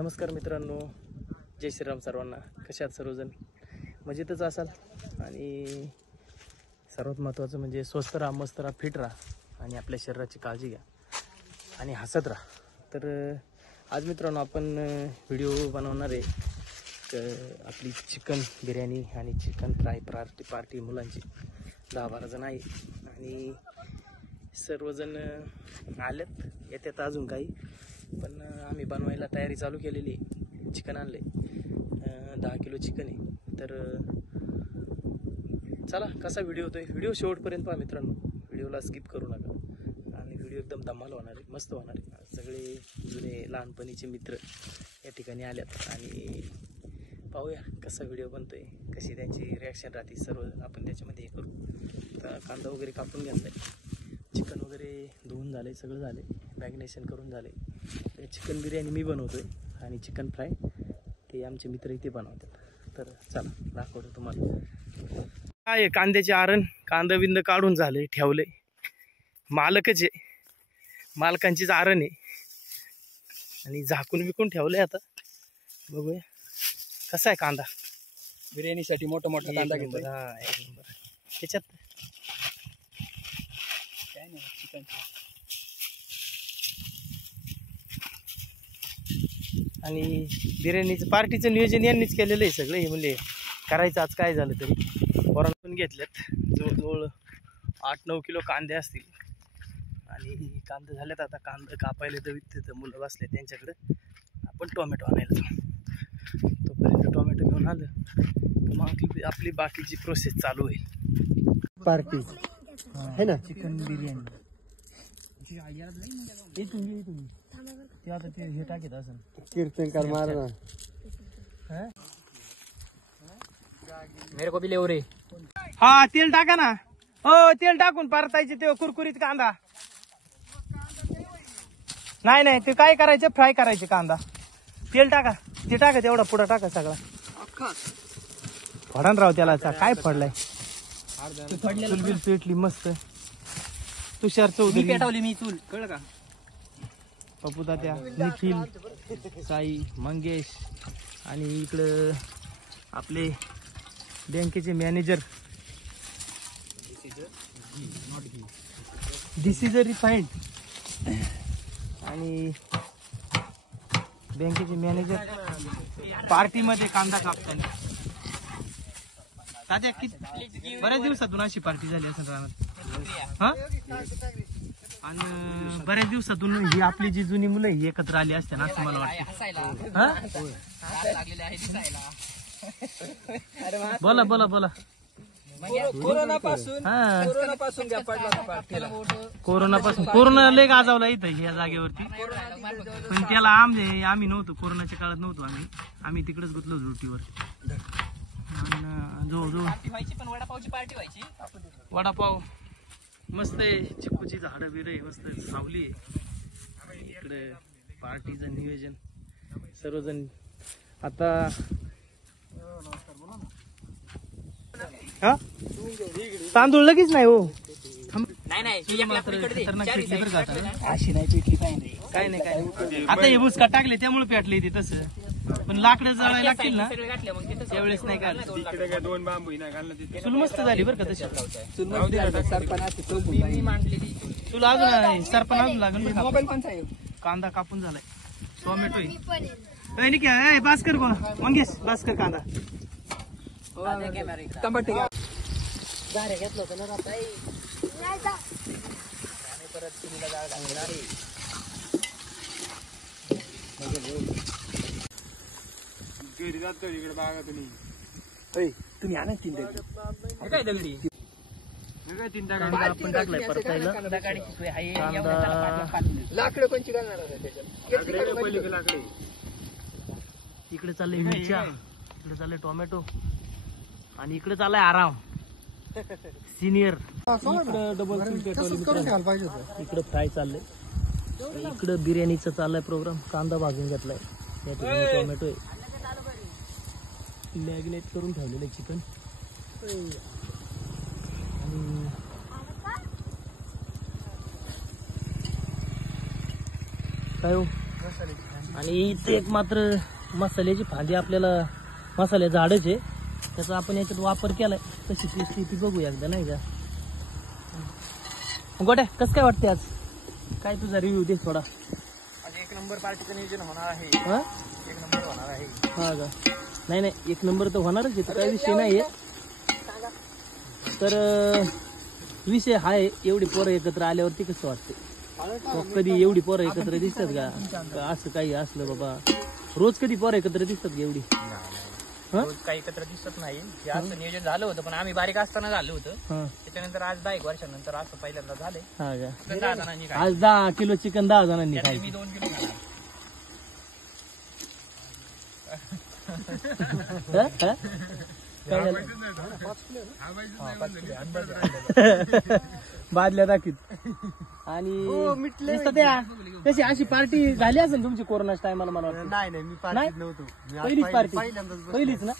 नमस्कार मित्रांनो, जय श्रीराम सर्वांना. कशात सर्वजण मजेतच असाल आणि सर्वात महत्त्वाचं म्हणजे स्वस्थ राहा, मस्त राहा, फिट राहा आणि आपल्या शरीराची काळजी घ्या आणि हसत राहा. तर आज मित्रांनो आपण व्हिडिओ बनवणार आहे आपली चिकन बिर्याणी आणि चिकन फ्राय पार्टी मुलांची 10-12 जण आहे आणि सर्वजण आलेत, येतात अजून काही, पण आम्ही बनवायला तयारी चालू केलेली. चिकन आणले 10 किलो चिकन आहे. तर चला कसा व्हिडिओ होतोय, व्हिडिओ शेवटपर्यंत पहा मित्रांनो, व्हिडिओला स्किप करू नका आणि व्हिडिओ एकदम धमाल होणार आहे, मस्त होणार आहे. सगळे जुने लहानपणीचे मित्र या ठिकाणी आल्यात आणि पाहूया कसा व्हिडिओ बनतोय, कशी त्यांची रिॲक्शन राहते, सर्व आपण त्याच्यामध्ये हे करू. तर कांदा वगैरे कापून घेतलाय, चिकन वगैरे धुवून झाले, सगळं झाले, मॅग्नेशन करून झाले. चिकन बिर्याणी मी बनवतोय आणि चिकन फ्राय ते आमचे मित्र इथे बनवतात. तर चला दाखवतो तुम्हाला. काय कांद्याचे आरण, कांदा बिंद काढून झाले, ठेवले. मालकच आहे, मालकांचीच आरण आहे आणि झाकून विकून ठेवले. आता बघूया कसा आहे कांदा. बिर्याणीसाठी मोठा मोठा कांदा घेतोय. हा, एक नंबर. त्याच्यात काय नाही, चिकन आणि बिर्याणीचं पार्टीचं नियोजन यांनीच केलेलं आहे सगळं. हे म्हणजे करायचं आज काय झालं तरी. पोरांना पण घेतल्यात जवळजवळ 8-9 किलो कांदे असतील आणि कांदे झालेत. आता कांदा कापायला तिथं मुलं बसले त्यांच्याकडे. आपण टोमॅटो आणायला जाऊ. तोपर्यंत टोमॅटो घेऊन आलं तर मग आपली बाकीची प्रोसेस चालू होईल. पार्टी है ना, चिकन बिर्याणी. तुम्ही ते आता ते हे टाकत असं कीर्तनकार मारना. मेरे को भी ले रे. हा, तेल टाका ना. हो, तेल टाकून परतायचे ते कुरकुरीत कांदा. नाही नाही, ते काय करायचं, फ्राय करायचे कांदा. तेल टाका, ते टाका, तेवढा पुढं टाका सगळा. फडण राव त्याला, काय फडलाय. चूल बिल पेटली मस्त. तुषार चौधरी पेटवली मी चूल, कळलं का. पप्पू तात्या, निखिल, साई, मंगेश आणि इकडं आपले बँकेचे manager. This is a refined. आणि बँकेचे मॅनेजर पार्टीमध्ये कांदा कापताना. तात्या किती बऱ्याच दिवसातून अशी पार्टी झाली असेल राहणार. हा, आणि बऱ्याच दिवसातून ही आपली जी जुनी मुलं ही एकत्र आली असते ना, असं मला वाटतं. बोला बोला बोला. कोरोनापासून कोरोना लय गाजावला इथं या जागेवरती. पण त्याला आम्ही नव्हतो, कोरोनाच्या काळात नव्हतो आम्ही तिकडेच गुतलो ड्युटीवर. वडापावची पार्टी व्हायची. वडापाव मस्त आहे, चिकूची झाडं बिर आहे, मस्त सावली आहे. इकडे पार्टीचं नियोजन सर्वजण. आता हा, तांदूळ लगेच नाही हो. खतरनाक पेटली बरं का. अशी नाही पेटली पाहिजे. काय नाही काय, आता हे बुसका टाकले त्यामुळे पेटले ते तसं. पण लाकडं जळायला लागतील ना त्यावेळेस नाही काय. दोन बांबू चूल मस्त झाली बरं का तशी. चूल अजून सरपण अजून लागेल. मोबाईल कोणता आहे. कांदा कापून झालाय, टोमॅटो आहे. काय भास्कर कोण, मंगेश भास्कर कांदा. टमाटे गाड्या घेतलं होतं ना परत चुलीला जाळ घालणार. इकडे बागा तुम्ही आणा 3 दगडी. काय दगडी आपण टाकलाय परतायला. लाकडं कोणची घालणार त्याच्यात. इकडे चाललंय मिरच्या, इकडे चाललंय टोमॅटो आणि इकडे चाललाय आराम सिनियर. इकडे डबल इकडे फ्राय चाललंय, इकडे बिर्याणीचा चाललाय प्रोग्राम. कांदा भाजून घेतलाय, या ठिकाणी टोमॅटो आहे, मॅग्नेट करून ठेवलेलं चिकन. काय हो, आणि इथे एक मात्र मसाल्याची फांदी आपल्याला मसाल्या झाडच आहे, त्याचा आपण याच्यात वापर केलाय. कशी टेस्टी ती बघू एकदा नाही का. गोट्या कसं काय वाटते आज, काय तुझा रिव्ह्यू दे थोडा. आज 1 नंबर पार्टीचं नियोजन होणार आहे. हा 1 नंबर होणार आहे. हा का. नाही नाही 1 नंबर तर होणारच आहे, काही विषय नाहीये. तर विषय हा आहे, एवढी पोरं एकत्र आल्यावरती कसं वाटतं. कधी एवढी पोरं एकत्र दिसतात का असं काही असलं बाबा. रोज कधी पोरं एकत्र दिसतात का एवढी. रोज काही एकत्र दिसत नाही. हे असं नियोजन झालं होतं, पण आम्ही बारीक असताना झालं होतं. त्याच्यानंतर आज 10 वर्षानंतर असं पहिल्यांदा झाले. हा का. 10 जणांनी खाल्लं. आज 10 किलो चिकन 10 जणांनी त्यातले खायचं. मी 2 किलो खाल्लं. हा? हा? काय झालं? बादल्या दाखीत आणि नुसतं त्या तशी अशी पार्टी झाली असेल तुमची कोरोनाच्या टायमाला मला वाटतं. नाही मी पार्टीत नव्हतो. पहिलीच पार्टी पहिलीच ना.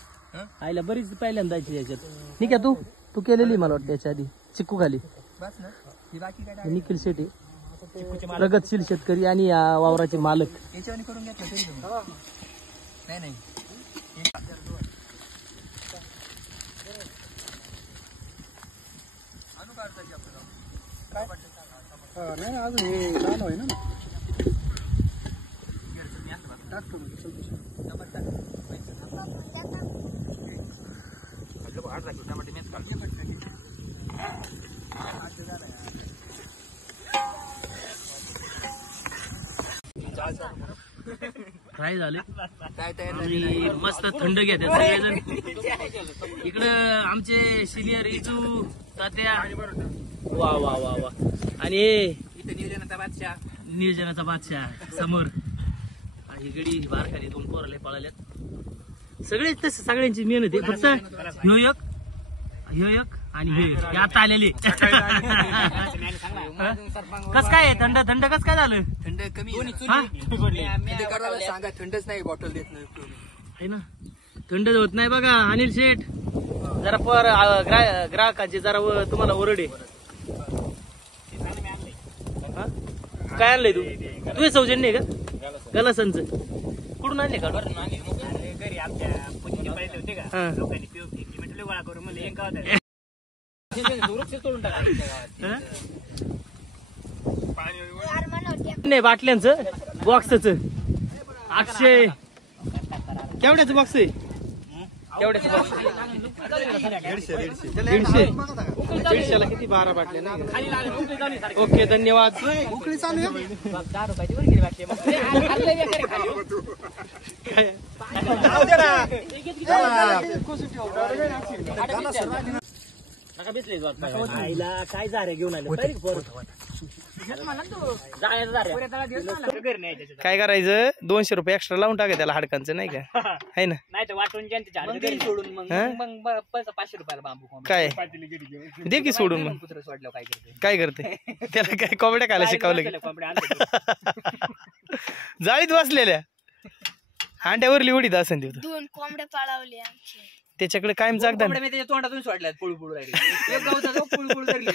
आईला बरीच पहिल्यांदा जायची याच्यात. ठीक आहे, तू केलेली मला वाटतं याच्या आधी चिक्कू खाली. बस ना. ही बाकी काय निखिल शेट्टी प्रगतशील शेतकरी आणि या वावराचे मालक. याच्यावर करून घेतलं तरी तुम्ही. नाही नाही अजून हे लहान आहे ना. फ्राय झाले आणि मस्त थंड घेते सगळेजण. इकडं आमचे सिनियर इजू तात्या. वा वा वा वा. आणि नियोजनाचा बादशाह समोर. आणि इकडे बारखाली 2 पोराले पळाल्यात. सगळेच तसं सगळ्यांची मेहनत आहे. फक्त ह्यो एक आणि हे एक आता आलेले. कस काय थंड थंड कस काय झालं. थंड कमी सांगा. थंडच नाही, बॉटल देत नाही आहे ना. थंड होत नाही बघा. अनिल शेठ जरा ग्राहकांची जरा तुम्हाला ओरडे. काय आणलंय तू सौजन्य आहे का गलासांच. कुठून आणले का. घरी आमच्या पुण्याचे पहिले होते का, लोकांनी पिऊ फेकली म्हटलं गोळा करून मला एक गावात तोडून नाही बाटल्यांचं बॉक्सच 800 केवढ्याचं बॉक्स आहे. केवढ्याचं बॉक्स 150ला किती 12 बाटल्या नाही. ओके धन्यवाद. उकळी चालू आईला काय झाऱ्या घेऊन आले. काय करायचं 200 रुपये एक्स्ट्रा लावून टाका त्याला हाडकांचं नाही का. आहे ना. नाही तर वाटून सोडून मग 500 रुपयाला बांबू काय दे की सोडून. मग कुत्र सोडलं काय करते. काय करते त्याला काय कोंबड्या खायला शिकवलं की. जाळीत बसलेल्या अंड्यावरली उडीत असेल तिथं. 2 कोंबड्या पाळवल्या आमच्या. त्याच्याकडे कायम जागदा. त्याच्या तोंडातून सोडल्यात पुळू पुळू राहिले. एक गावचा जो पुळू पुळू धरली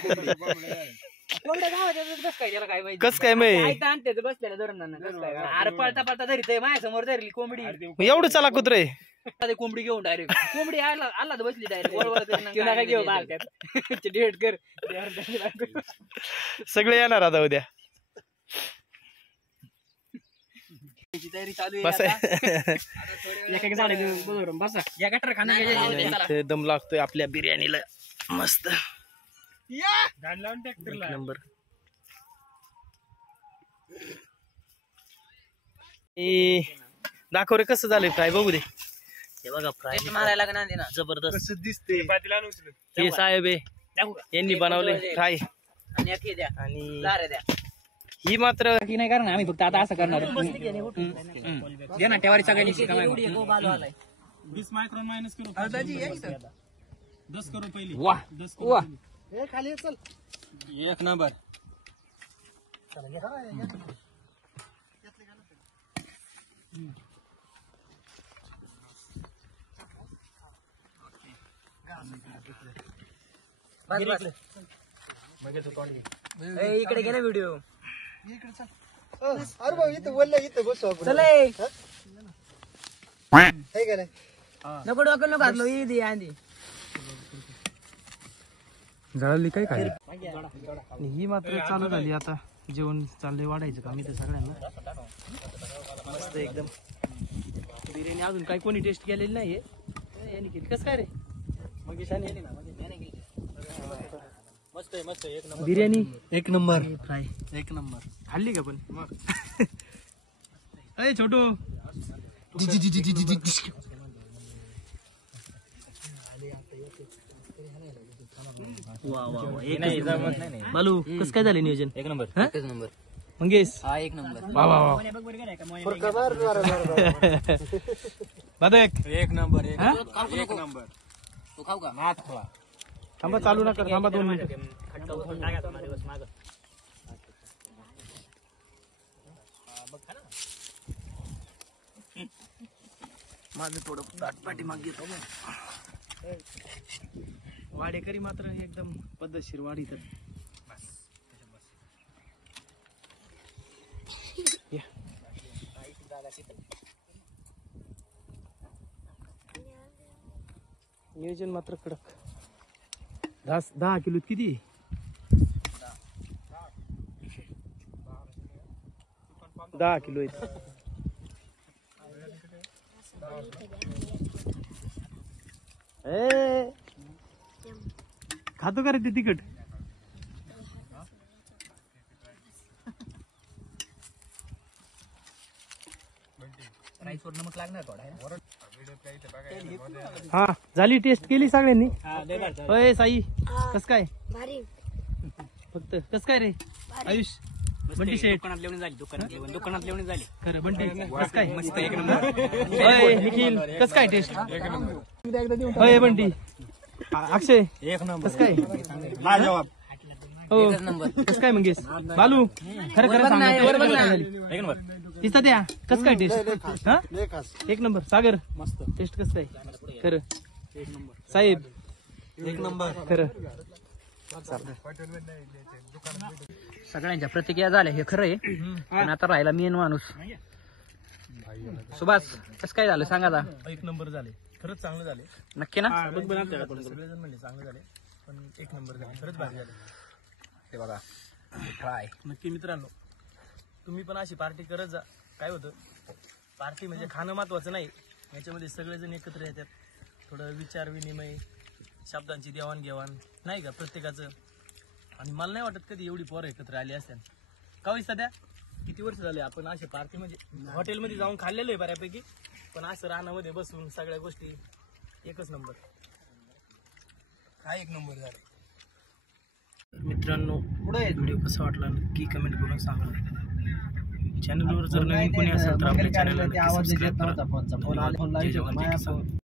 कोंबड्या गावात कस काय त्याला काय माहिती. कस काय माहिती. आणते बसलेल्या धरण अरे पळता पळता धरीत माझ्या समोर धरली कोंबडी. एवढं चला कुत्रे कोंबडी घेऊन डायरेक्ट कोंबडी आला बसली डायरेक्ट डेट कर. सगळे येणार आता उद्या. तयारी चालू बस आहे. दम लागतोय आपल्या बिर्याणीला मस्त नंबर. दाखव रे कसं झालंय फ्राय बघू दे. हे बघा फ्राय मारायला ना जबरदस्त दिसते. हे साहेब आहे यांनी बनवले फ्राय. आणि ही मात्र नाही करणार आम्ही फक्त आता असं करणार. दे ना टेवारी सगळ्यांनी 20 मायक्रॉन मायनस करो 10 करो पहले. वाह 10 करो खाली चल. 1 नंबर. इकडे गेला व्हिडिओ. अरे भाऊ इथं बोललं इथं बसू आपण चल आहे का नाही नको डोकं नको घातलो इथे आधी जळाली काय काय ही मात्र चालू झाली आता जेवण चाललंय वाढायचं काम इथं सगळ्यांना मस्त एकदम बिर्याणी अजून काही कोणी टेस्ट केलेली नाहीये यांनी केली कसं काय रे मग मस्त आहे मस्त आहे, एक नंबर बिर्याणी एक नंबर फ्राय एक नंबर खाल्ली का पण अय छोटू बालू कसं काय झालं नियोजन एक नंबर हा? एकच नंबर मंगेश हा एक नंबर वा वा वा बादक एक नंबर एक हा? एक नंबर तू खाऊ का नाथ खा थांबा चालू नका थांबा 2 मिनिटं माझं थोडं दाटपाटी माग घेतो वाडेकरी मात्र एकदम पद्धतशीर वाढीतात या. नियोजन मात्र कडक 10 किलो किती 10 किलो आहेत ए खातो का रे ते तिखट राईसवर नमक लागणार थोडा हा झाली टेस्ट केली सगळ्यांनी होय साई कस काय भारी फक्त कस काय रे आयुष बंटी शेठ दुकानात लिहून झाली दुकानात लिहून झाली खरं बंटी कस काय मस्त एक नंबर होय निखिल कस काय टेस्ट होय बंटी अक्षय एक नंबर कस काय लाजवाब हो कस काय मंगेश बालू खरं खरं सांग एक नंबर दिसतात त्या कस काय टेस्ट हा लय खास एक नंबर सागर मस्त टेस्ट कस काय खरं साहेब एक नंबर खरं सगळ्यांच्या प्रतिक्रिया झाल्या हे खरं आहे पण आता राहिला मेन माणूस सुभाष कसं काय झालं सांगा आता एक नंबर झाले खरंच चांगलं झाले नक्की ना सगळेजण म्हणले चांगले झाले पण एक नंबर झाले खरंच भारी झाले ते बघा ट्राय नक्की मित्रांनो तुम्ही पण अशी पार्टी करत जा काय होतं पार्टी म्हणजे खाणं महत्वाचं नाही याच्यामध्ये सगळेजण एकत्र येतात थोडं विचार विनिमय शब्दांची देवाणघेवाण नाही का प्रत्येकाचं आणि मला नाही वाटत कधी एवढी पोरं एकत्र आली असत्या का होई सध्या किती वर्ष झाले आपण असे पार्टी म्हणजे हॉटेलमध्ये जाऊन खाल्लेलं आहे बऱ्यापैकी पण असं रानामध्ये बसून सगळ्या गोष्टी एकच नंबर काय एक नंबर झाले मित्रांनो व्हिडिओ कसा वाटला नक्की कमेंट करून सांगा चॅनलवर जर नवीन कोणी असेल तर आपल्या चॅनलला नक्की सबस्क्राईब करा. धन्यवाद. जय जवान जय किसान.